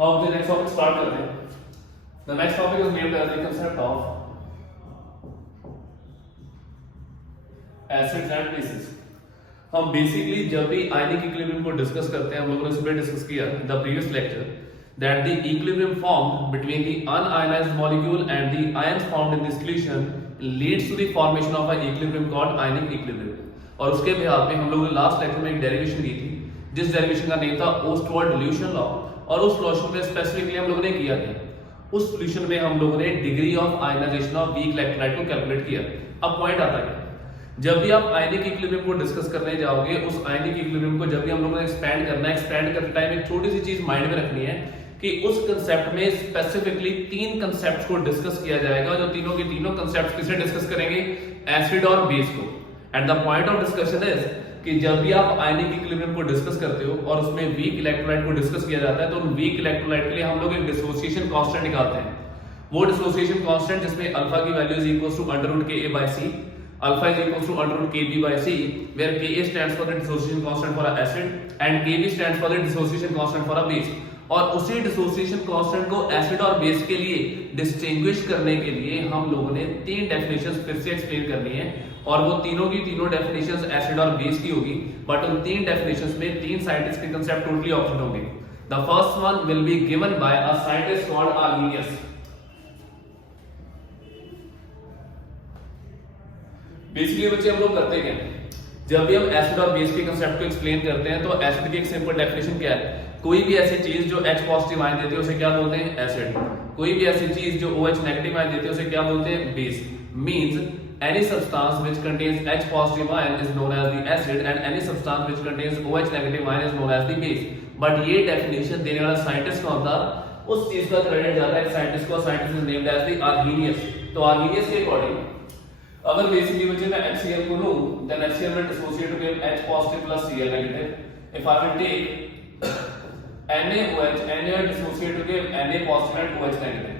अब next topic start करते हैं। The next topic is named as the concept of acids and bases. हम basically जब भी आयनिक इक्विलिब्रियम को डिस्कस करते हैं, हम लोगों ने सुबह डिस्कस किया in the previous lecture that the equilibrium formed between the unionized molecule and the ions formed in the solution leads to the formation of an equilibrium called ionic equilibrium। और उसके बिहार पे हम लोगों ने लास्ट लेक्चर में एक derivation की थी, जिस डेरिवेशन का नेम था ओस्टवर्ड डिल्यूशन लॉ। और उस सॉल्यूशन में स्पेसिफिकली हम लोगों ने किया था, उस सॉल्यूशन में हम लोगों ने degree of ionisation of weak electrolyte को कैलकुलेट किया। अब पॉइंट आता है, जब भी आप आयनिक इक्विलिब्रियम को डिस्कस करने जाओगे, उस आयनिक इक्विलिब्रियम को जब भी हम लोगों ने एक्सपेंड करना है, एक्सपेंड करते टाइम एक छोटी सी चीज माइंड में रखनी है कि उस कंसेप्ट में स्पेसिफिकली तीन कंसेप्ट्स को डिस्कस किया जाएगा, जो तीनों के तीनों कंसेप्ट्स किसे डिस्कस करेंगे, एसिड और बेस को। And the point of discussion is कि जब भी आप आयनिक इक्विलिब्रियम को डिस्कस करते हो और उसमें वीक इलेक्ट्रोलाइट को डिस्कस किया जाता है, तो उन वीक इलेक्ट्रोलाइट के लिए हम लोग एक डिसोसिएशन कांस्टेंट निकालते हैं। वो डिसोसिएशन कांस्टेंट जिसमें अल्फा की value is equal to √Ka/C, alpha is equal to √Kb/C, where Ka stands for the dissociation constant for a acid and Kb stands for the dissociation constant for a base. और उसी dissociation constant को acid और base के लिए distinguish करने के लिए हम लोगों ने तीन डेफिनेशंस फिर से एक्सप्लेन करनी है, और वो तीनों की तीनों डेफिनेशंस एसिड और बेस की होगी। बट उन तीन डेफिनेशंस में तीन साइंटिस्ट के कांसेप्ट टोटली ऑपोजिट होंगे। The first one will be given by a scientist called Arrhenius. Basically बच्चे हम लोग करते क्या, जब भी हम एसिड और बेस के कांसेप्ट को एक्सप्लेन करते हैं, तो एसिड की एक सिंपल डेफिनेशन क्या है, कोई भी ऐसी चीज जो H पॉजिटिव आयन देती है उसे क्या बोलते हैं, एसिड। कोई भी ऐसी चीज जो OH नेगेटिव आयन देती है उसे क्या बोलते हैं, base. Means any substance which contains H positive ion is known as the acid and any substance which contains OH negative ion is known as the base। But ये definition देने वाला scientist कौन था, उस चीज का क्रेडिट जाता है साइंटिस्ट को, scientist is named as the Arrhenius. तो आर्गेनियस के अकॉर्डिंग अगर बेसिकली बच्चे मैं HCl को लूं, then HCl will dissociate to give H positive plus Cl negative। if I will take NaOH, Na will dissociate to give Na positive and OH negative।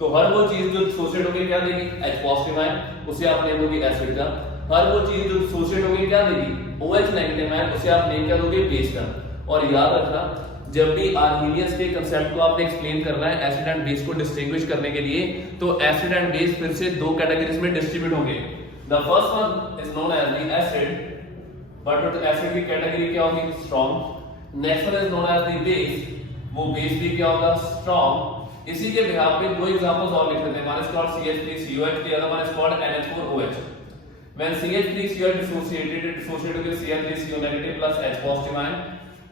तो हर वो चीज जो डिसोसिएट होगी क्या देगी, H पॉजिटिव आयन, उसे आप नेम दोगे एसिड का। हर वो चीज जो डिसोसिएट होगी क्या देगी, OH नेगेटिव आयन, उसे आप नेम क्या दोगे, बेस का। और याद रखना, जब भी आर्गेनियस के कांसेप्ट को आपने एक्सप्लेन करना है एसिड एंड बेस को डिस्टिंग्विश करने के लिए, तो एसिड एंड बेस फिर से दो कैटेगरीज में डिस्ट्रीब्यूट होंगे। The first one is known as the acid, but acid की कैटेगरी क्या होगी, strong. Next one is known as the base, वो बेस भी क्या होगा, स्ट्रॉन्ग। इसी के बिहाफ पे दो एग्जांपल्स और लिख लेते हैं। One is called CH3COH, the other one is called NH4OH। when CH3COH dissociated, it dissociated with Cl3CO negative plus H positive ion।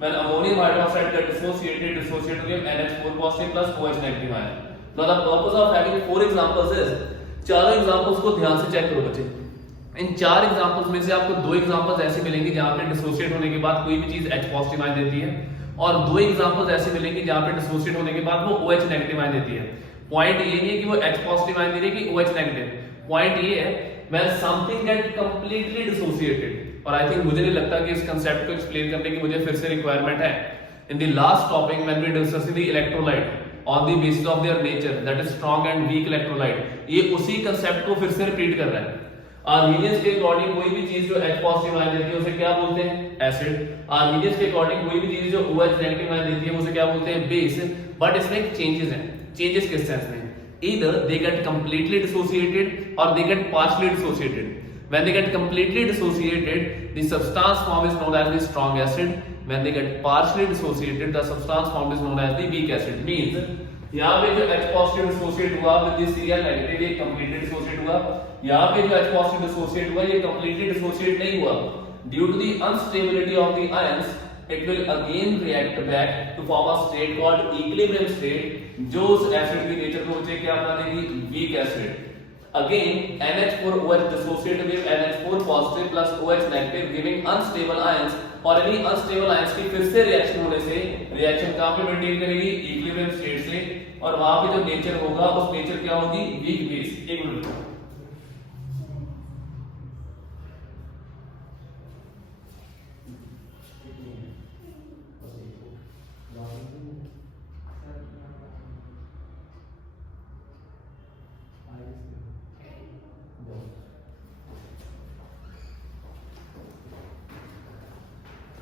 when ammonium hydroxide get dissociated to give NH4 positive plus OH negative ion। now the purpose of having four examples is, चारों examples को ध्यान से check करो बच्चे। इन चार examples में से आपको दो एग्जांपल्स ऐसे मिलेंगे जहां पे डिसोसिएट होने के बाद कोई भी चीज H पॉजिटिव आयन देती है, और दो एग्जांपल्स ऐसे मिलेंगे जहां पे डिसोसिएट होने के बाद वो OH नेगेटिव आयन देती है। पॉइंट ये नहीं है कि वो H पॉजिटिव आयन दे रही है कि OH नेगेटिव, पॉइंट ये है when something get completely dissociated। और आई थिंक मुझे नहीं लगता कि इस कांसेप्ट को एक्सप्लेन करने की मुझे फिर से रिक्वायरमेंट है। In the last topic when we discuss the electrolyte on the basis of their nature, that is strong and weak electrolyte, ये उसी कांसेप्ट को फिर से रिपीट कर रहा है। आर्गेनियस के अकॉर्डिंग कोई भी चीज जो H पॉजिटिव आयन देती है उसे क्या बोलते हैं, एसिड। आर्गेनियस के अकॉर्डिंग कोई भी चीज जो OH नेगेटिव आयन देती है उसे क्या बोलते हैं, बेस। बट इसमें चेंजेस हैं। चेंजेस किस सेंस में, either they get completely dissociated or they get partially dissociated। when they get completely dissociated, the substance formed is known as the strong acid। when they get partially dissociated, the substance formed is known as the weak acid। means यहाँ पे जो H positive dissociate हुआ with the Cl negative, ये completely dissociate हुआ। यहाँ पे जो H positive dissociate हुआ ये कंप्लीटली डिसोसिएट नहीं हुआ। Due to the instability of the ions, it will again react back to form a state called equilibrium state, जो उस एसिड की नेचर को मुझे क्या बना देगी, weak acid. Again NH4OH dissociate with NH4 positive plus OH negative giving unstable ions, और any unstable ions की फिर से रिएक्शन होने से रिएक्शन कहां पे मेंटेन करेगी, इक्विलिब्रियम स्टेट से, और वहां पे जो नेचर होगा उस नेचर क्या होगी, वीक बेस। एक मिनट,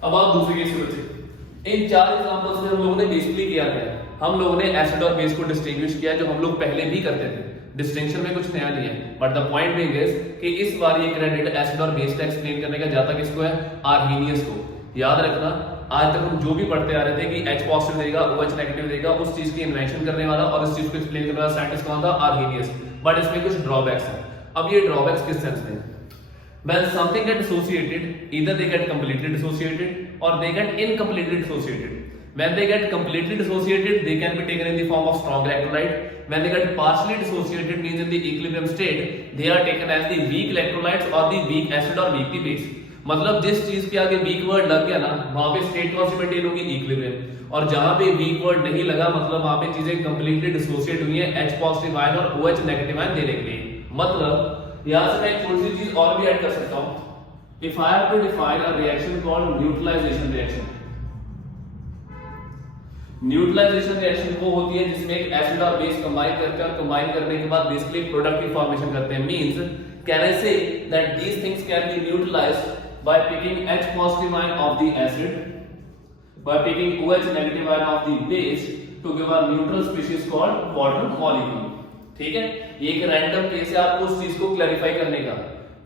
अब आप दूसरे केस में बच्चे, इन 4 एग्जांपल्स में हम लोगों ने बेसिकली किया है, हम लोगों ने एसिड और बेस को डिस्टिंग्विश किया जो हम लोग पहले भी करते थे, डिस्टिंक्शन में कुछ नया नहीं है। But the point being is कि इस बार ये क्रेडिट एसिड और बेस का एक्सप्लेन करने का जाता किसको है, आर्हेनियस को। याद रखना आज तक हम जो भी पढ़ते आ रहे थे कि H पॉजिटिव देगा OH नेगेटिव देगा, उस चीज की इन्वेंशन करने वाला और इस चीज को एक्सप्लेन करने वाला साइंटिस्ट कौन था, आर्हेनियस। बट इसमें कुछ ड्रॉबैक्स हैं। अब ये ड्रॉबैक्स किस सेंस में, when something get associated either they get completely dissociated or they get incompletely dissociated. When they get completely dissociated they can be taken in the form of strong electrolyte. When they get partially dissociated means in the equilibrium state they are taken as the weak electrolytes or the weak acid or weak base. मतलब जिस चीज के आगे week word लग गया ना वहां पे स्टेट कौन सी मेंटेन होगी, इक्विलिब्रियम, और जहां पे वीक वर्ड नहीं लगा मतलब वहां पे चीजें कंप्लीटली डिसोसिएट हुई है H पॉजिटिव आयन और OH नेगेटिव आयन देने के लिए। मतलब यहां से मैं एक छोटी सी चीज और भी ऐड कर सकता हूं, if I have to define a reaction called neutralisation reaction. Neutralisation reaction वो होती है जिसमें एक एसिड और बेस कंबाइन करते हैं और कंबाइन करने के बाद बेसिकली प्रोडक्ट की फॉर्मेशन करते हैं। Means can I say that these things can be neutralised by picking H positive ion of the acid, by picking OH negative ion of the base to give a neutral species called water molecule। ठीक है, ये एक random case है आपको उस चीज को clarify करने का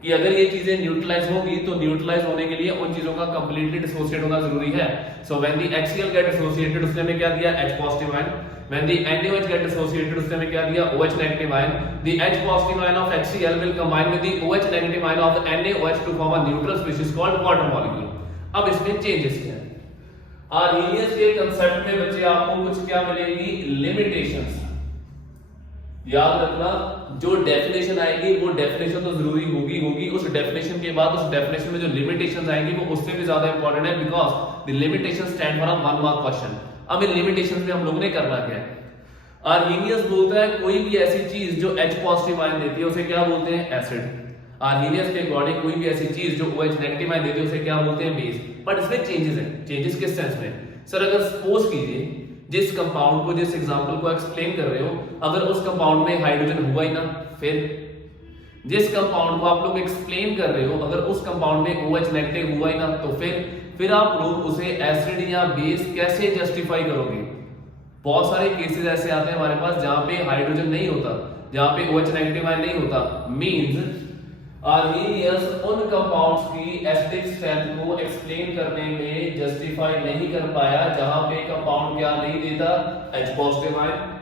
कि अगर ये चीजें न्यूट्रलाइज होगी तो न्यूट्रलाइज होने के लिए उन चीजों का कंप्लीटली डिसोसिएट होना जरूरी है। So when the HCl get dissociated उसने में क्या दिया, H positive ion. When the NaOH get dissociated उसने में क्या दिया, OH negative ion। The H positive ion of HCl will combine with the OH negative ion of the NaOH to form a neutral species called water molecule। अब इसमें changes क्या है, Arrhenius के concept में बच्चे आपको कुछ क्या मिलेगी, लिमिटेशंस। याद रखना जो डेफिनेशन आएगी वो डेफिनेशन तो जरूरी होगी, उस डेफिनेशन के बाद उस डेफिनेशन में जो लिमिटेशंस आएंगी वो उससे भी ज्यादा इंपॉर्टेंट है, because the limitation stand for a 1 mark question. अब इन लिमिटेशंस में हम लोगों ने करना क्या है, आर्हेनियस बोलता है कोई भी ऐसी चीज जो H पॉजिटिव आयन देती है उसे क्या बोलते हैं, एसिड। आर्हेनियस के अकॉर्डिंग कोई भी ऐसी चीज जो OH नेगेटिव आयन देती है उसे क्या बोलते हैं, बेस। बट इसमें चेंजेस है, चेंजेस किस सेंस में, सर अगर सपोज कीजिए जिस कंपाउंड को, जिस एग्जांपल को एक्सप्लेन कर रहे हो, अगर उस कंपाउंड में हाइड्रोजन हुआ ही ना, फिर जिस कंपाउंड को आप लोग एक्सप्लेन कर रहे हो अगर उस कंपाउंड में OH नेगेटिव हुआ ही ना, तो फिर आप लोग उसे एसिड या बेस कैसे जस्टिफाई करोगे। बहुत सारे केसेस ऐसे आते हैं हमारे पास जहां पे हाइड्रोजन नहीं होता, जहां पे OH नेगेटिव आयन नहीं होता। मींस आर्हेनियस उन कंपाउंड्स की एसिडिक स्ट्रेंथ को एक्सप्लेन करने में जस्टिफाई नहीं कर पाया जहां पे कंपाउंड क्या नहीं देता, H पॉजिटिव आयन।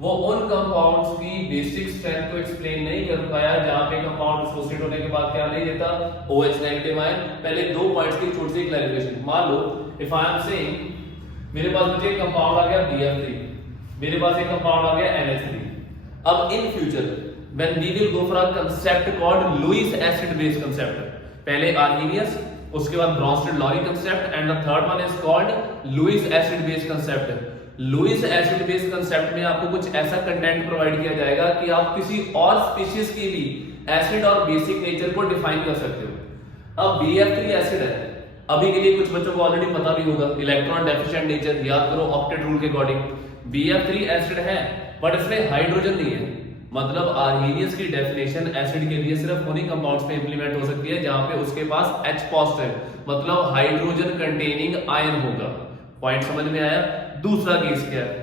वो उन कंपाउंड्स की बेसिक स्ट्रेंथ को एक्सप्लेन नहीं कर पाया जहां पे कंपाउंड डिसोसिएट होने के बाद क्या नहीं देता, OH नेगेटिव आयन। पहले 2 पॉइंट्स की छोटी सी क्लैरिफिकेशन। मान लो इफ आई एम सेइंग मेरे पास मुझे एक कंपाउंड आ गया BF3, मेरे पास एक कंपाउंड आ गया NH3। अब in future when we will go for a concept called Lewis acid base concept, पहले आर्हेनियस, उसके बाद Bronsted-Lowry concept and the third one is called Lewis acid base concept। Lewis acid base concept में आपको कुछ ऐसा content provide किया जाएगा कि आप किसी और स्पीशीज की भी एसिड और बेसिक नेचर को डिफाइन कर सकते हो। अब BF3 एसिड है, अभी के लिए कुछ बच्चों को ऑलरेडी पता भी होगा, इलेक्ट्रॉन डेफिशिएंट नेचर, याद करो ऑक्टेट रूल के अकॉर्डिंग। BF3 एसिड है बट इसमें हाइड्रोजन नहीं है, मतलब आर्हेनियस की डेफिनेशन एसिड के लिए सिर्फ उन्हीं कंपाउंड्स में इंप्लीमेंट हो सकती है जहां पे उसके पास H पॉजिटिव मतलब हाइड्रोजन कंटेनिंग आयन होगा। पॉइंट समझ में आया। दूसरा केस क्या है,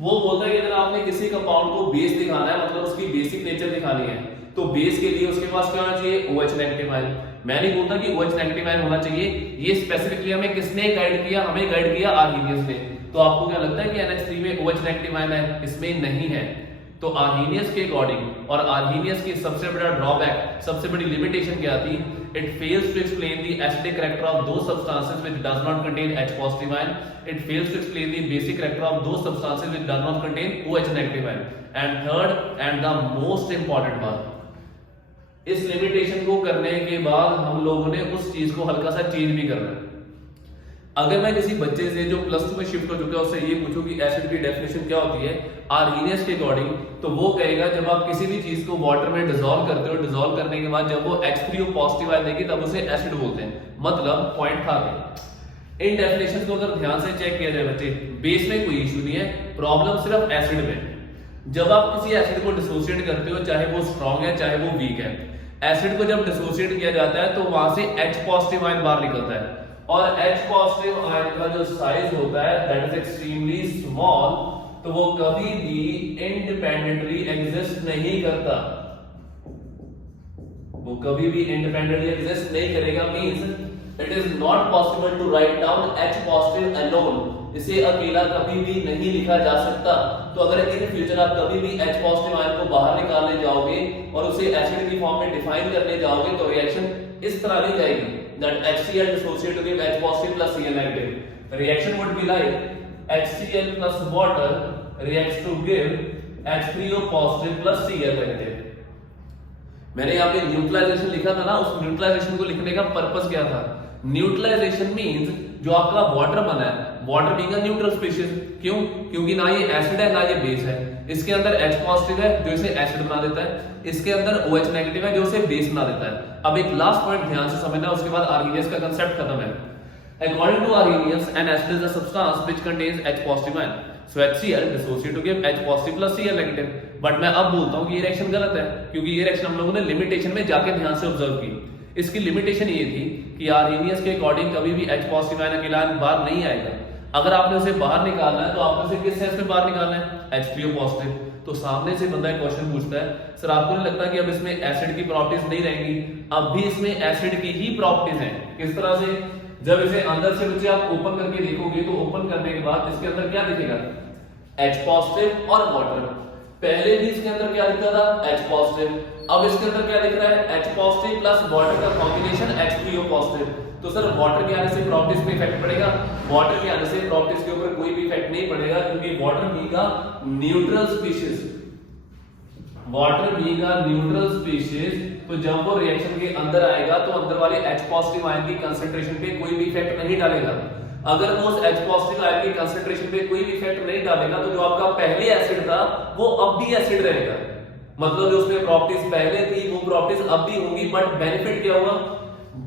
वो बोलता है कि अगर आपने किसी कंपाउंड को बेस दिखाना है मतलब उसकी बेसिक नेचर दिखानी है तो बेस के लिए उसके पास क्या होना चाहिए, OH नेगेटिव आयन। मैं नहीं बोलता कि OH नेगेटिव आयन होना चाहिए, ये स्पेसिफिकली हमें किसने गाइड किया, हमें गाइड किया आर्हेनियस ने। तो आपको क्या लगता है कि NH3 में OH नेगेटिव आयन है, इसमें नहीं है। तो आर्हेनियस के अकॉर्डिंग और आर्हेनियस की सबसे बड़ा ड्रॉबैक, सबसे बड़ी लिमिटेशन क्या थी, it fails to explain the acidic character of those substances which does not contain H positive ion, it fails to explain the basic character of those substances which does not contain OH negative ion, and third and the most important one, इस limitation को करने के बाद हम लोगों ने उस चीज को हल्का सा चेंज भी करना है। अगर मैं किसी बच्चे से जो +2 में शिफ्ट हो चुका है उससे ये पूछूं कि एसिड की डेफिनेशन क्या होती है आर्हेनियस के अकॉर्डिंग, तो वो कहेगा जब आप किसी भी चीज को वाटर में डिसॉल्व करते हो, डिसॉल्व करने के बाद जब वो H3O पॉजिटिव आयन देगी तब उसे एसिड बोलते हैं। मतलब पॉइंट था कि इन डेफिनेशन को अगर ध्यान से चेक किया जाए बच्चे, बेस में कोई इशू नहीं है, प्रॉब्लम सिर्फ एसिड में। जब आप किसी एसिड को डिसोसिएट करते हो चाहे वो स्ट्रॉन्ग है चाहे वो वीक है, एसिड को जब डिसोसिएट किया जाता है तो वहां से H पॉजिटिव आयन बाहर निकलता है और H पॉजिटिव आयन का जो साइज होता है दैट इज एक्सट्रीमली स्मॉल, तो वो कभी भी इंडिपेंडेंटली एग्जिस्ट नहीं करता, वो कभी भी इंडिपेंडेंटली एग्जिस्ट नहीं करेगा। Means it is not possible to write down H positive alone, इसे अकेला कभी भी नहीं लिखा जा सकता। तो अगर इन फ्यूचर आप कभी भी H पॉजिटिव आयन को बाहर निकालने जाओगे और उसे एसिड की फॉर्म में डिफाइन करने जाओगे तो रिएक्शन इस तरह नहीं जाएगी that HCl dissociate to give H positive plus Cl negative. The reaction would be like HCl plus water reacts to give H3O positive plus Cl negative. मैंने यहाँ पे न्यूट्रलाइजेशन लिखा था ना, उस न्यूट्रलाइजेशन को लिखने का पर्पस क्या था? न्यूट्रलाइजेशन मींस जो आपका वाटर बना है, water being a neutral species. क्यों? क्योंकि ना ये एसिड है ना ये बेस है। इसके अंदर H पॉजिटिव है जो इसे एसिड बना देता है, इसके अंदर OH नेगेटिव है जो इसे बेस बना देता है। अब एक लास्ट पॉइंट ध्यान से समझना, उसके बाद आर्हेनियस का कांसेप्ट खत्म है। According to Arrhenius, an acid is a substance which contains H positive ion. So HCl dissociate to give H positive plus Cl negative. But मैं अब बोलता हूँ कि ये रिएक्शन गलत है, क्योंकि ये रिएक्शन हम लोगों ने लिमिटेशन में जाके ध्यान से ऑब्जर्व की। इसकी लिमिटेशन ये थी कि आर्हेनियस के अकॉर्डिंग कभी भी H पॉजिटिव आयन अकेला बाहर नहीं आएगा। अगर आपने उसे बाहर निकालना है तो आपने उसे किस सेंस में बाहर निकालना है? H3O positive. तो सामने से बंदा एक क्वेश्चन पूछता है, सर आपको नहीं लगता कि अब इसमें एसिड की प्रॉपर्टीज नहीं रहेंगी? अब भी इसमें एसिड की ही प्रॉपर्टीज हैं। किस तरह से? जब इसे अंदर से बच्चे आप ओपन करके देखोगे तो ओपन करने के बाद इसके अंदर क्या दिखेगा? H पॉजिटिव और वाटर। पहले भी इसके अंदर क्या दिखता था? H positive. अब इसके अंदर क्या दिख रहा है? H पॉजिटिव प्लस वाटर का कॉम्बिनेशन H3O पॉजिटिव। तो सर वाटर के आने से प्रॉपर्टीज पे इफेक्ट पड़ेगा? वाटर के आने से प्रॉपर्टीज के ऊपर कोई भी इफेक्ट नहीं पड़ेगा, क्योंकि water being a neutral species, water being a neutral species, तो जब वो रिएक्शन के अंदर आएगा तो अंदर वाले H पॉजिटिव आयन की कंसंट्रेशन पे कोई भी इफेक्ट नहीं डालेगा। अगर वो उस H पॉजिटिव आयन की कंसंट्रेशन पे कोई भी इफेक्ट नहीं डालेगा तो जो आपका पहले एसिड था वो अब भी एसिड रहेगा। मतलब जो उसमें प्रॉपर्टीज पहले थी वो प्रॉपर्टीज अब भी होंगी, बट बेनिफिट क्या हुआ?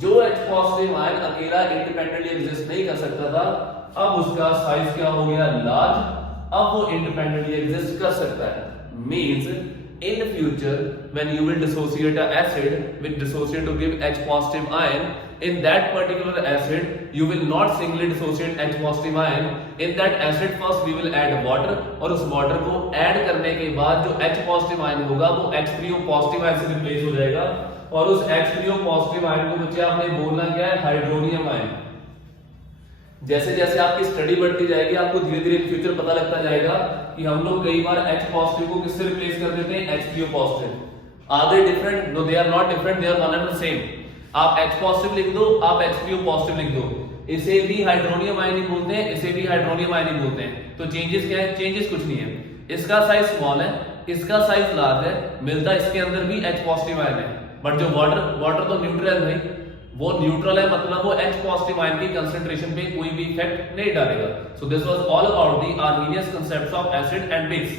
जो H पॉजिटिव आयन अकेला इंडिपेंडेंटली एग्जिस्ट नहीं कर सकता था, अब उसका साइज क्या हो गया? लार्ज। अब वो इंडिपेंडेंटली एग्जिस्ट कर सकता है। Means in future when you will dissociate an acid with dissociate to give H positive ion, in that particular acid you will not singly dissociate H positive ion. In that acid first we will add water, और उस water को add करने के बाद जो H positive ion होगा वो H3O positive ion से replace हो जाएगा, और उस H3O positive ion को बच्चे आपने बोलना क्या है? Hydronium ion. जैसे जैसे आपकी स्टडी बढ़ती जाएगी आपको धीरे धीरे फ्यूचर पता लगता जाएगा कि हम लोग कई बार H पॉजिटिव को किससे रिप्लेस कर देते हैं? H3O positive. Are they different? No, they are not different, they are one and the same. आप H पॉजिटिव लिख दो, आप H3O पॉजिटिव लिख दो, इसे भी हाइड्रोनियम आयन ही बोलते हैं, इसे भी हाइड्रोनियम आयन ही बोलते हैं। तो चेंजेस क्या है? चेंजेस कुछ नहीं है। इसका साइज स्मॉल है, इसका साइज लार्ज है, मिलता इसके अंदर भी H पॉजिटिव आयन है, बट जो वाटर तो न्यूट्रल है, वो न्यूट्रल है, मतलब वो H पॉजिटिव आयन की कंसंट्रेशन पे कोई भी इफेक्ट नहीं डालेगा। So this was all about the Arrhenius concepts of acid and base.